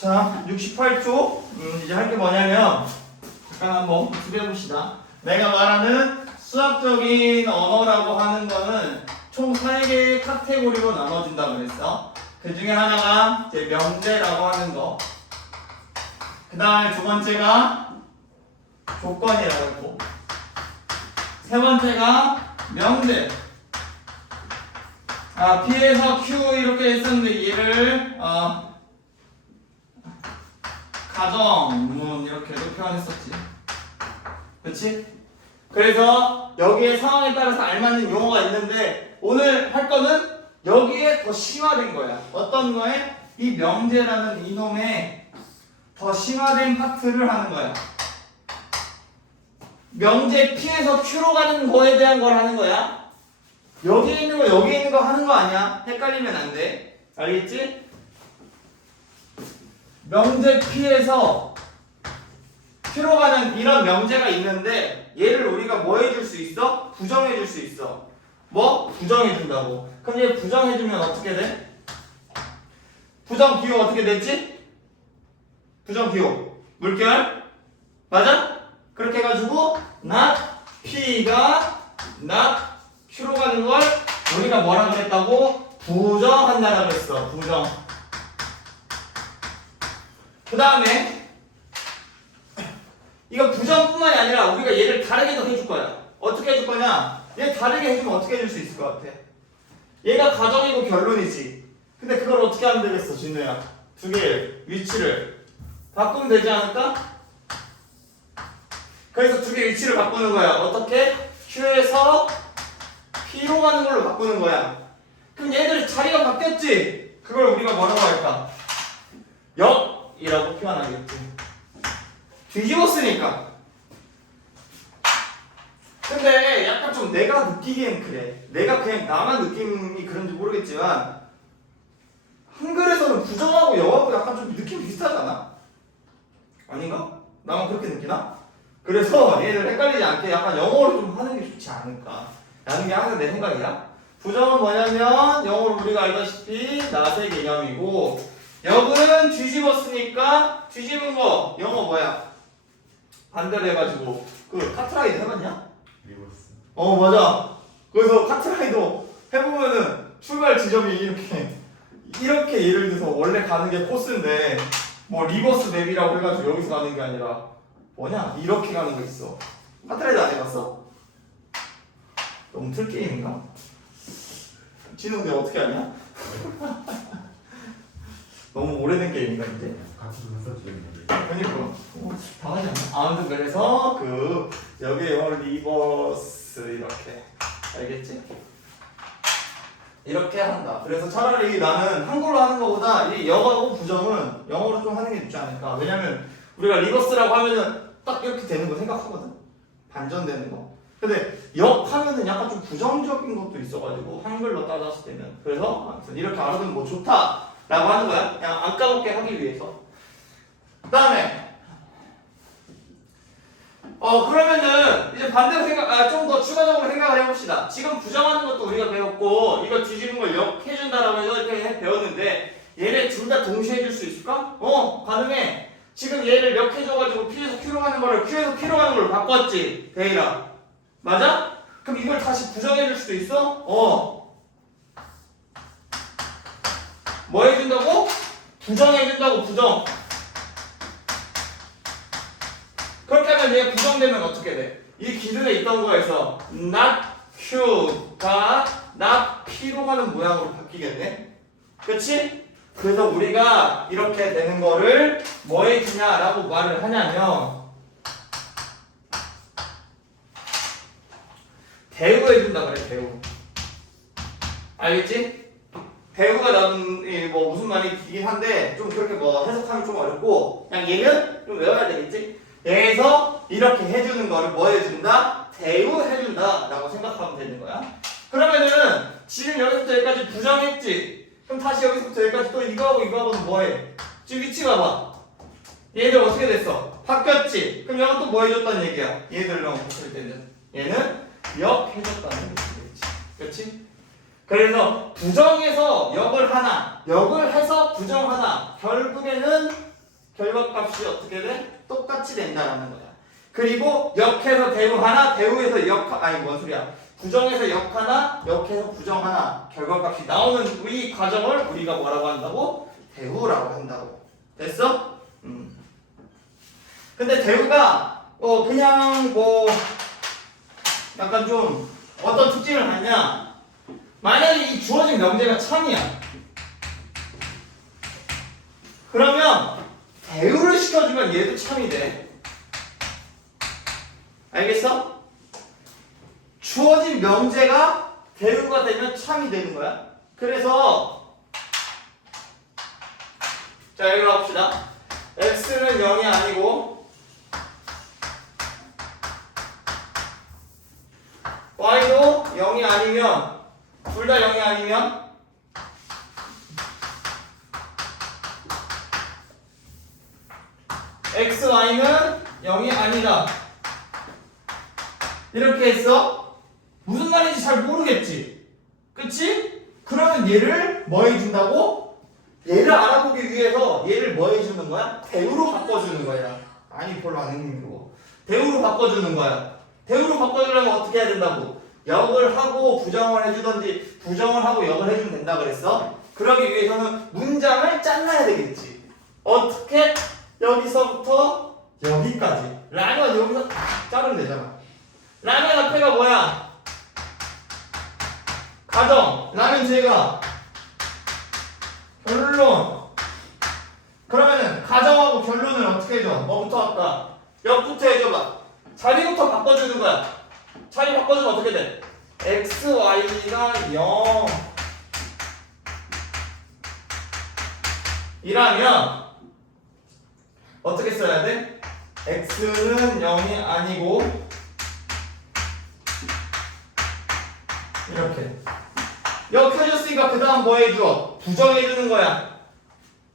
자, 68초. 음, 이제 할 게 뭐냐면, 잠깐 한번 연습해 봅시다. 내가 말하는 수학적인 언어라고 하는 거는 총 3개의 카테고리로 나눠진다고 그랬어. 그 중에 하나가 이제 명제라고 하는 거. 그 다음에 두 번째가 조건이라고 했고, 세 번째가 명제. 아, P에서 Q 이렇게 했었는데 얘를 어, 가정, 문 이렇게도 표현했었지. 그렇지? 그래서 여기에 상황에 따라서 알맞는 용어가 있는데 오늘 할 거는 여기에 더 심화된 거야. 어떤 거에? 이 명제라는 이놈의 더 심화된 파트를 하는 거야. 명제 P에서 Q로 가는 거에 대한 걸 하는 거야. 여기에 있는 거 여기에 있는 거 하는 거 아니야? 헷갈리면 안 돼. 알겠지? 명제 P에서 Q로 가는 이런 명제가 있는데 얘를 우리가 뭐 해줄 수 있어? 부정해 줄 수 있어. 뭐? 부정해 준다고. 그럼 얘 부정해 주면 어떻게 돼? 부정 기호 어떻게 됐지? 부정 기호 물결 맞아? 그렇게 해가지고 not P가 not Q로 가는 걸 우리가 뭐라 그랬다고? 부정한다라고 했어. 부정. 그 다음에 이거 부정뿐만이 아니라 우리가 얘를 다르게도 해줄 거야. 어떻게 해줄 거냐? 얘 다르게 해주면 어떻게 해줄 수 있을 것 같아? 얘가 가정이고 결론이지. 근데 그걸 어떻게 하면 되겠어, 진우야? 두 개의 위치를 바꾸면 되지 않을까? 그래서 두 개 위치를 바꾸는 거야. 어떻게? Q에서 P로 가는 걸로 바꾸는 거야. 그럼 얘들 자리가 바뀌었지? 그걸 우리가 뭐라고 할까? 역 이라고 표현하겠지. 뒤집었으니까. 근데 약간 좀 내가 느끼기엔 그래. 내가 그냥 나만 느낌이 그런지 모르겠지만 한글에서는 부정하고 영어하고 약간 좀 느낌 비슷하잖아. 아닌가? 나만 그렇게 느끼나? 그래서 얘들 헷갈리지 않게 약간 영어로 좀 하는 게 좋지 않을까. 라는 게 항상 내 생각이야. 부정은 뭐냐면 영어로 우리가 알다시피 낫의 개념이고 역은 뒤집었으니까 뒤집은 거 영어 뭐야? 반대로 해가지고 그 카트라이드 해봤냐? 리버스 어 맞아. 그래서 카트라이더 해보면은 출발 지점이 이렇게 이렇게 예를 들어서 원래 가는 게 코스인데 뭐 리버스 맵이라고 해가지고 여기서 가는 게 아니라 뭐냐 이렇게 가는 거 있어. 카트라이더 안 해봤어? 너무 틀 게임인가? 진우 근데 어떻게 하냐? 너무 오래된 게임인가 이제? 같이 좀 써주겠는데 그니까 어, 당하지 않나? 아무튼 그래서 그 여기에 영어 리버스 이렇게 알겠지? 이렇게 한다. 그래서 차라리 나는 한글로 하는 것보다 이 영어하고 부정은 영어로 좀 하는 게 좋지 않을까? 왜냐면 우리가 리버스라고 하면은 딱 이렇게 되는 거 생각하거든. 반전되는 거. 근데 역 하면은 약간 좀 부정적인 것도 있어가지고 한글로 따졌을 때는 그래서 아무튼 이렇게 알아두면 뭐 좋다 라고 하는 거야. 그냥 안 까먹게 하기 위해서. 그 다음에 어 그러면은 이제 반대로 생각 아 좀 더 추가적으로 생각을 해봅시다. 지금 부정하는 것도 우리가 배웠고 이거 뒤집은 걸역 해준다라고 해서 이렇게 해- 배웠는데 얘네 둘 다 동시에 해줄 수 있을까? 어 가능해. 지금 얘를 역 해줘가지고 P에서 Q로 가는 거를 Q에서 P로 가는 걸로 바꿨지 데이라 맞아? 그럼 이걸 다시 부정해줄 수도 있어? 어. 뭐 해준다고? 부정해준다고 부정. 그렇게 하면 얘가 부정되면 어떻게 돼? 이 기준에 있던 거에서 not Q가 not P로 가는 모양으로 바뀌겠네? 그치? 그래서 우리가 이렇게 되는 거를 뭐 해주냐 라고 말을 하냐면 대우해준다 그래 대우 알겠지? 대우가 나는 이뭐 무슨 말이긴 한데 좀 그렇게 뭐 해석하면 좀 어렵고 그냥 얘는 좀 외워야 되겠지? 얘에서 이렇게 해주는 거를 뭐 해준다? 대우해준다 라고 생각하면 되는 거야 그러면은 지금 여기서부터 여기까지 부정했지? 그럼 다시 여기서부터 여기까지 또 이거하고 이거하고는 뭐해? 지금 위치 봐봐 얘들 어떻게 됐어? 바뀌었지? 그럼 여기 또뭐 해줬다는 얘기야 얘들랑 붙을 때는 얘는 역 해줬다는 얘기겠지 그렇지? 그래서 부정해서 역을 하나 역을 해서 부정 하나 결국에는 결과값이 어떻게 돼? 똑같이 된다라는 거야. 그리고 역해서 대우 하나, 대우에서 역 아니 뭔 소리야? 부정에서 역 하나, 역해서 부정 하나 결과값이 나오는 이 과정을 우리가 뭐라고 한다고? 대우라고 한다고. 됐어? 음. 근데 대우가 어 그냥 뭐 약간 좀 어떤 특징을 갖냐? 만약에 이 주어진 명제가 참이야. 그러면 대우를 시켜주면 얘도 참이 돼. 알겠어? 주어진 명제가 대우가 되면 참이 되는 거야. 그래서 자 여기 가봅시다. x는 0이 아니고 y도 0이 아니면 둘 다 0이 아니면 x, y는 0이 아니다. 이렇게 했어? 무슨 말인지 잘 모르겠지? 그치? 그러면 얘를 뭐 해준다고? 얘를 알아보기 위해서 얘를 뭐 해주는 거야? 대우로 바꿔주는 거야. 아니 별로 안 힘들고. 대우로 바꿔주는 거야. 대우로 바꿔주려면 어떻게 해야 된다고? 역을 하고 부정을 해주던지 부정을 하고 역을 해주면 된다 그랬어? 그러기 위해서는 문장을 잘라야 되겠지. 어떻게? 여기서부터 여기까지. 라면 여기서 딱 자르면 되잖아. 라면 앞에가 뭐야? 가정. 라면 제가 결론. 그러면은 가정하고 결론을 어떻게 해줘? 뭐부터 할까? 역부터 해줘봐. 자리부터 바꿔주는 거야. 자리 바꿔주면 어떻게 돼? x, y가 0 이라면 어떻게 써야 돼? x는 0이 아니고 이렇게 역해줬으니까 그 다음 뭐 해줘? 부정해주는 거야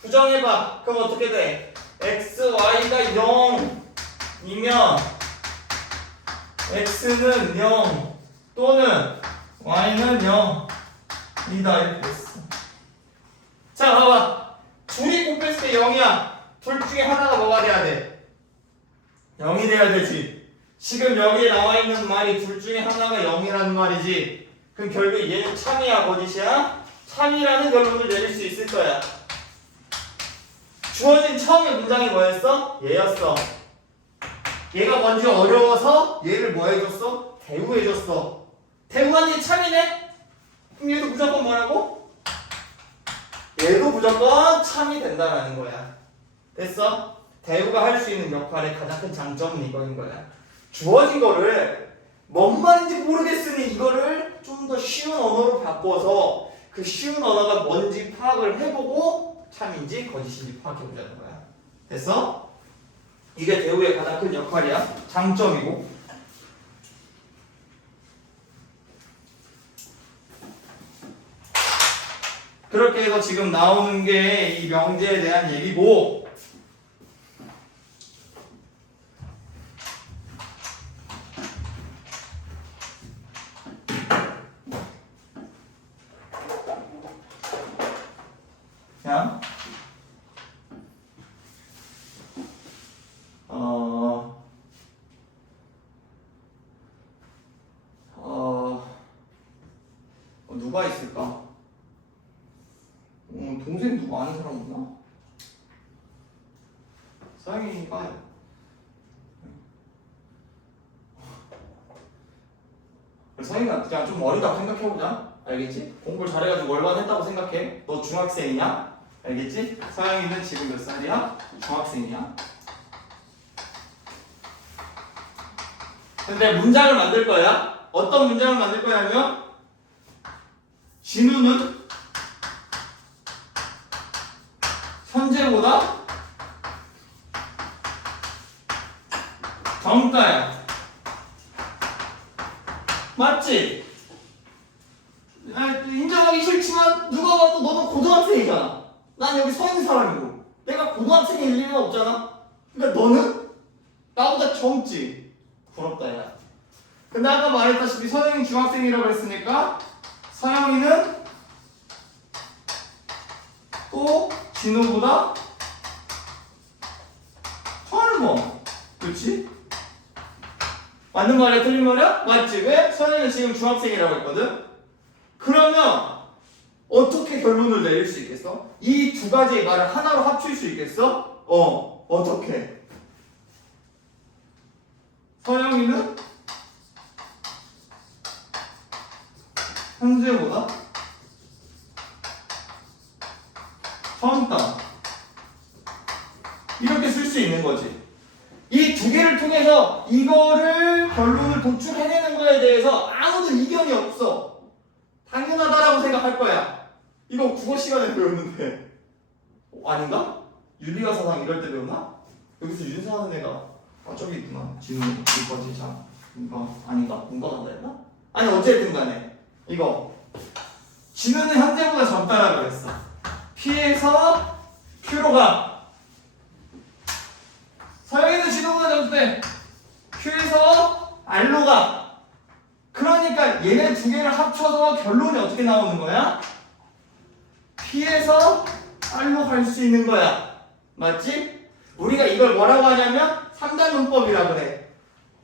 부정해봐 그럼 어떻게 돼? x, y가 0이면 x는 0 또는 y는 0이다 이렇게 됐어. 자 봐봐. 둘이 곱했을 때 0이야. 둘 중에 하나가 뭐가 돼야 돼? 0이 돼야 되지. 지금 여기에 나와 있는 말이 둘 중에 하나가 0이라는 말이지. 그럼 결국 얘는 참이야 거짓이야? 참이라는 결론을 내릴 수 있을 거야. 주어진 처음의 문장이 뭐였어? 얘였어 얘가 먼저 어려워서 얘를 뭐 해줬어? 대우해줬어 대우한 얘 참이네? 그럼 얘도 무조건 뭐라고? 얘도 무조건 참이 된다라는 거야 됐어? 대우가 할 수 있는 역할의 가장 큰 장점은 이거인 거야 주어진 거를 뭔 말인지 모르겠으니 이거를 좀 더 쉬운 언어로 바꿔서 그 쉬운 언어가 뭔지 파악을 해보고 참인지 거짓인지 파악해보자는 거야. 됐어? 이게 대우의 가장 큰 역할이야. 장점이고. 그렇게 해서 지금 나오는 게 이 명제에 대한 얘기고 그냥 어, 어, 어, 누가 있을까? 어, 동생 누구 아는 사람 없나? 서영이니까 서영이가 그냥 좀 어리다고 생각해보자 알겠지? 공부를 잘해가지고 월반 했다고 생각해 너 중학생이냐? 알겠지? 서영이는 지금 몇 살이야? 중학생이야 근데 문장을 만들 거야 어떤 문장을 만들 거냐면 진우는 현재보다 젊다야. 맞지? 아, 인정하기 싫지만 누가 봐도 너는 고등학생이잖아. 난 여기 성인 사람이고 내가 고등학생일 리가 없잖아. 그러니까 너는 나보다 젊지. 부럽다 야. 근데 아까 말했다시피 서영이 중학생이라고 했으니까 서영이는 또 진우보다 뭐 그렇지? 맞는 말이야 틀린 말이야? 맞지? 왜? 서현이는 지금 중학생이라고 했거든? 그러면 어떻게 결론을 내릴 수 있겠어? 이 두 가지의 말을 하나로 합칠 수 있겠어? 어 어떻게? 서영이는 현재보다 처음다 이렇게 쓸 수 있는 거지. 이 두 개를 통해서 이거를 결론을 도출해내는 거에 대해서 아무도 이견이 없어. 당연하다라고 생각할 거야. 이거 국어 시간에 배웠는데 어, 아닌가? 윤리와 사상 이럴 때 배우나? 여기서 윤사하는 애가 아 저기 있구나. 진우 이거 진짜 문과 아닌가? 문과 간다 했나? 아니 어쨌든 간에 이거 진우는 현재보다 젊다라고 그랬어. P에서 Q로 가. 서영이는 진우보다 젊대. Q에서 R로 가. 그러니까 얘네 두 개를 합쳐서 결론이 어떻게 나오는 거야? P에서 R로 갈 수 있는 거야. 맞지? 우리가 이걸 뭐라고 하냐면 3단 문법이라고 그래.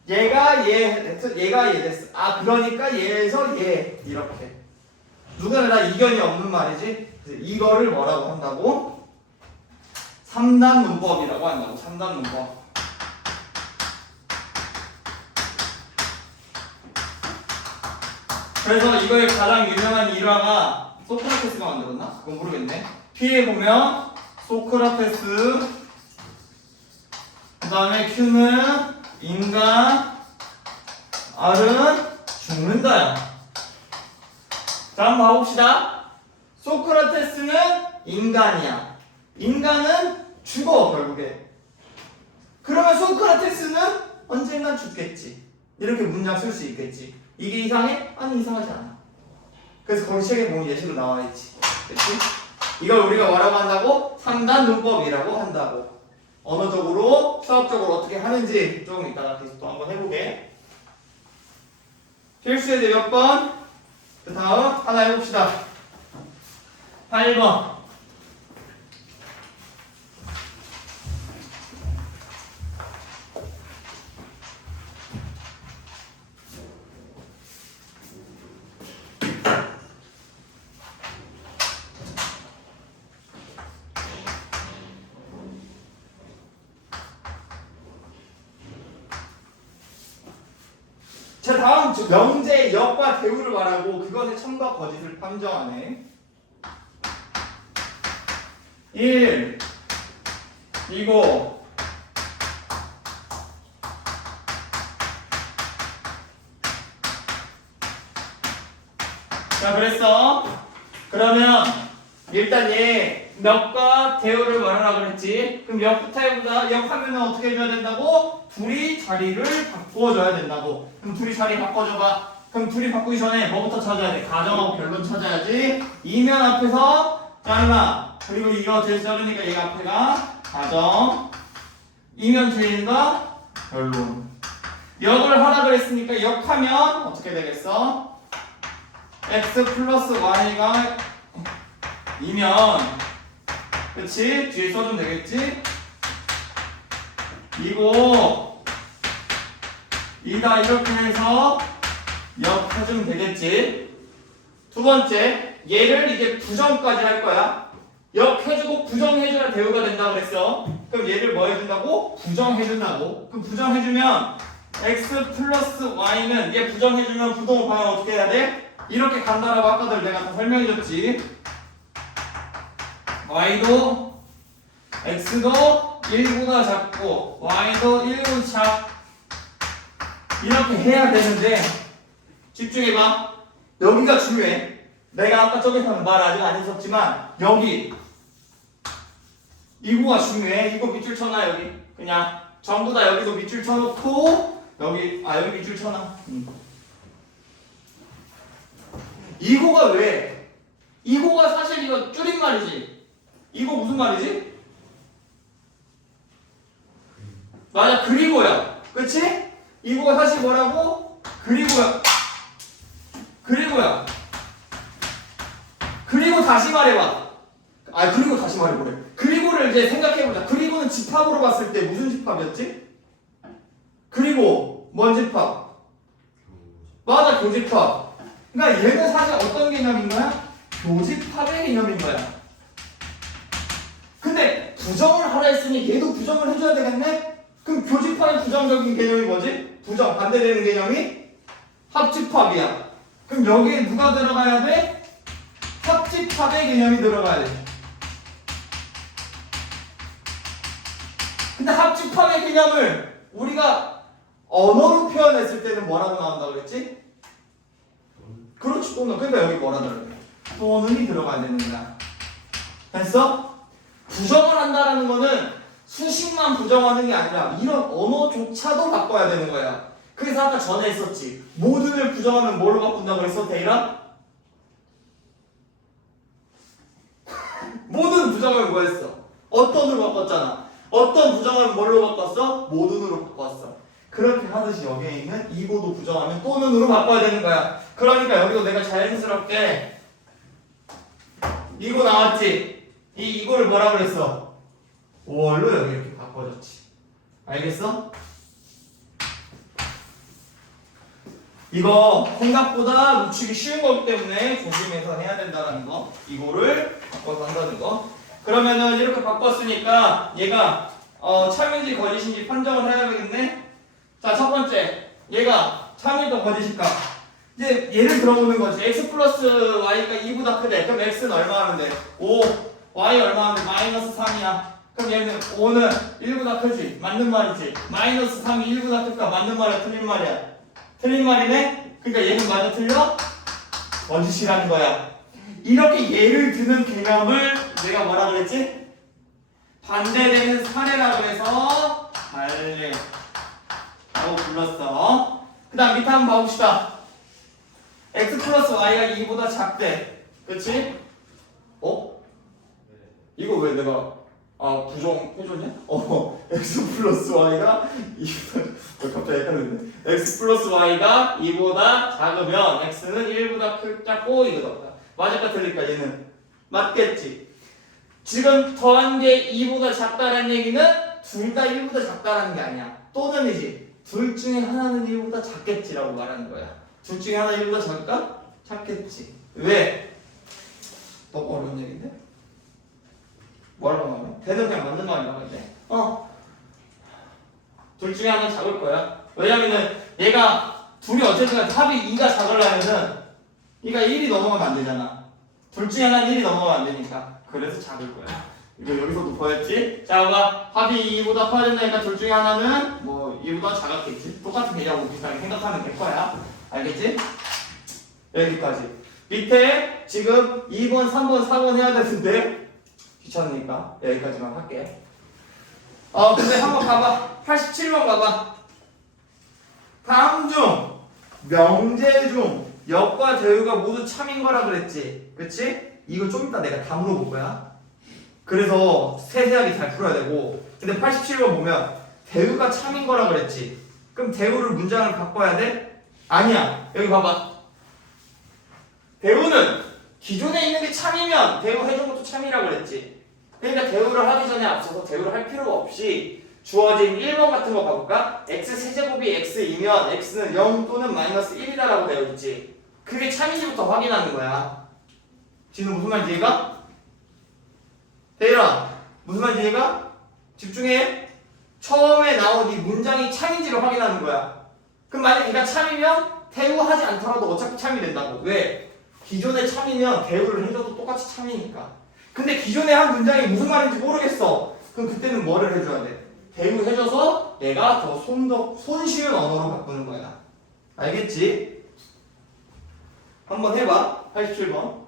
얘가 얘 됐어, 얘가 얘 됐어. 아 그러니까 얘에서 얘 이렇게. 누구나 다 이견이 없는 말이지. 이거를 뭐라고 한다고? 3단 문법이라고 한다고. 3단 문법. 그래서 이거의 가장 유명한 일화가 소크라테스가 만들었나? 그건 모르겠네. P에 보면 소크라테스 그 다음에 Q는 인간 R은 죽는다야. 자 한번 봐봅시다. 소크라테스는 인간이야. 인간은 죽어 결국에. 그러면 소크라테스는 언젠간 죽겠지. 이렇게 문장 쓸 수 있겠지. 이게 이상해? 아니 이상하지 않아. 그래서 거기 책에 보면 예시로 나와 있지. 그렇지? 이걸 우리가 뭐라고 한다고? 3단 문법이라고 한다고. 언어적으로, 수학적으로 어떻게 하는지 조금 이따가 계속 또 한번 해보게. 필수에 대해 몇 번? 그 다음 하나 해봅시다. 8번. 자 다음 주- 명제 역과 대우를 말하고 그것의 참과 거짓을 판정하네. 1 이거 자 그랬어? 그러면 일단 얘 몇과 대우를 말하라 그랬지. 그럼 몇부터 해보자 역 하면은 어떻게 해줘야 된다고? 둘이 자리를 바꿔줘야 된다고. 그럼 둘이 자리 바꿔줘봐. 그럼 둘이 바꾸기 전에 뭐부터 찾아야 돼? 가정하고 결론 찾아야지. 이면 앞에서 잘라. 그리고 이거 제일 자르니까 얘 앞에가 가정. 이면 제일과 결론. 역을 하라 그랬으니까 역하면 어떻게 되겠어? x 플러스 y가 이면 그치? 뒤에 써주면 되겠지? 이거 이다 이렇게 해서 역 해주면 되겠지? 두 번째 얘를 이제 부정까지 할 거야 역 해주고 부정해줘야 대우가 된다고 그랬어 그럼 얘를 뭐 해준다고? 부정해준다고 그럼 부정해주면 x 플러스 y는 얘 부정해주면 부동을 방향 어떻게 해야 돼? 이렇게 간다라고 아까도 내가 다 설명해줬지 y도 x도 1보다 작고 y도 1보다 작 이렇게 해야 되는데 집중해봐. 여기가 중요해. 내가 아까 저기서는 말 아직 안 했었지만 여기 이거가 중요해. 이거 밑줄 쳐놔 여기. 그냥 전부 다 여기도 밑줄 쳐놓고 여기 아 여기 밑줄 쳐놔. 음. 이거가 왜? 이거가 사실 이거 줄임말이지 이거 무슨 말이지? 맞아 그리고야 그치? 이거가 사실 뭐라고? 그리고야 그리고야 그리고 다시 말해봐 아 그리고 다시 말해보래 그리고를 이제 생각해보자. 그리고는 집합으로 봤을 때 무슨 집합이었지? 그리고 뭔 집합? 맞아, 교집합. 그러니까 얘는 사실 어떤 개념인 거야? 교집합의 개념인 거야. 부정을 하라 했으니 얘도 부정을 해줘야 되겠네? 그럼 교집합의 부정적인 개념이 뭐지? 부정, 반대되는 개념이 합집합이야. 그럼 여기에 누가 들어가야 돼? 합집합의 개념이 들어가야 돼. 근데 합집합의 개념을 우리가 언어로 표현했을 때는 뭐라고 나온다 그랬지? 그렇지 또는 그러니까 여기 뭐라 들어가? 또는이 들어가야 되는 거야. 됐어? 부정을 한다라는 거는 수식만 부정하는 게 아니라 이런 언어조차도 바꿔야 되는 거야. 그래서 아까 전에 했었지. 모든을 부정하면 뭘로 바꾼다고 그랬어, 데이라? 모든 부정을 뭐 했어? 어떤으로 바꿨잖아. 어떤 부정을 뭘로 바꿨어? 모든으로 바꿨어. 그렇게 하듯이 여기에 있는 이고도 부정하면 또는으로 바꿔야 되는 거야. 그러니까 여기도 내가 자연스럽게 이고 나왔지? 이 이고를 뭐라 그랬어? 5월로 여기 이렇게 바꿔줬지. 알겠어? 이거 생각보다 놓치기 쉬운 거기 때문에 조심해서 해야 된다는 거. 이거를 바꿔서 한다는 거. 그러면은 이렇게 바꿨으니까 얘가 어, 참인지 거짓인지 판정을 해야 되겠네. 자, 첫 번째. 얘가 참이도 거짓일까? 이제 예를 들어보는 거지. x 플러스 y가 2보다 크대. 그럼 x는 얼마 돼? 5. Y 얼마 하면 돼? 마이너스 3이야. 그럼 얘는 5는 1보다 크지? 맞는 말이지. 마이너스 3이 1보다 클까? 맞는 말이야? 틀린 말이야? 틀린 말이네? 그러니까 얘는 맞아 틀려? 거짓이라는 거야. 이렇게 예를 드는 개념을 내가 뭐라 그랬지? 반대되는 사례라고 해서 관례 라고 불렀어. 그 다음 밑에 한번 봐봅시다. x 플러스 y가 2보다 작대. 그치? 어? 이거 왜 내가 아 부정 해줬냐? 어 x 플러스 y가 2보다 어, 갑자기 헷갈렸네 x 플러스 y가 2보다 작으면 x는 1보다 크 작고 이거다 맞을까 틀릴까 얘는 맞겠지 지금 더한 게 2보다 작다라는 얘기는 둘 다 1보다 작다라는 게 아니야 또는이지 둘 중에 하나는 1보다 작겠지라고 말하는 거야 둘 중에 하나 1보다 작을까? 작겠지 왜? 너무 어려운 얘기인데? 뭐라고 나오네? 대는 그냥 맞는 말이 나오는데 어. 둘 중에 하나는 작을 거야 왜냐면은 얘가 둘이 어쨌든 합이 2가 작으려면은 2가 1이 넘어가면 안 되잖아 둘 중에 하나는 1이 넘어가면 안 되니까 그래서 작을 거야 이거 여기서도 보였지? 자, 봐봐. 합이 2보다 커야 된다니까 둘 중에 하나는 뭐 2보다 작았겠지. 똑같은 개념으로 비슷하게 생각하면 될 거야. 알겠지? 여기까지. 밑에 지금 2번, 3번, 4번 해야 되는데 귀찮으니까 여기까지만 할게. 어, 근데 한번 가봐. 87번 가봐. 다음 중 명제 중 역과 대우가 모두 참인 거라 그랬지. 그치? 이거 좀 이따 내가 다 물어볼 거야. 그래서 세세하게 잘 풀어야 되고 근데 87번 보면 대우가 참인 거라 그랬지 그럼 대우를 문장을 바꿔야 돼? 아니야 여기 봐봐 대우는 기존에 있는 게 참이면 대우 해준 것도 참이라 그랬지 그러니까 대우를 하기 전에 앞서서 대우를 할 필요가 없이 주어진 1번 같은 거 봐볼까? x 세제곱이 x이면 x는 0 또는 마이너스 1이다라고 되어 있지 그게 참인지부터 확인하는 거야 지금 무슨 말인지 이해가? 대일아 무슨 말인지 이해가? 집중해 처음에 나온 이 문장이 참인지를 확인하는 거야 그럼 만약 얘가 참이면 대우하지 않더라도 어차피 참이 된다고 왜? 기존에 참이면 대우를 해줘도 똑같이 참이니까 근데 기존에 한 문장이 무슨 말인지 모르겠어 그럼 그때는 뭐를 해줘야 돼? 대우 해줘서 내가 더 손더 손쉬운 언어로 바꾸는 거야 알겠지? 한번 해봐 87번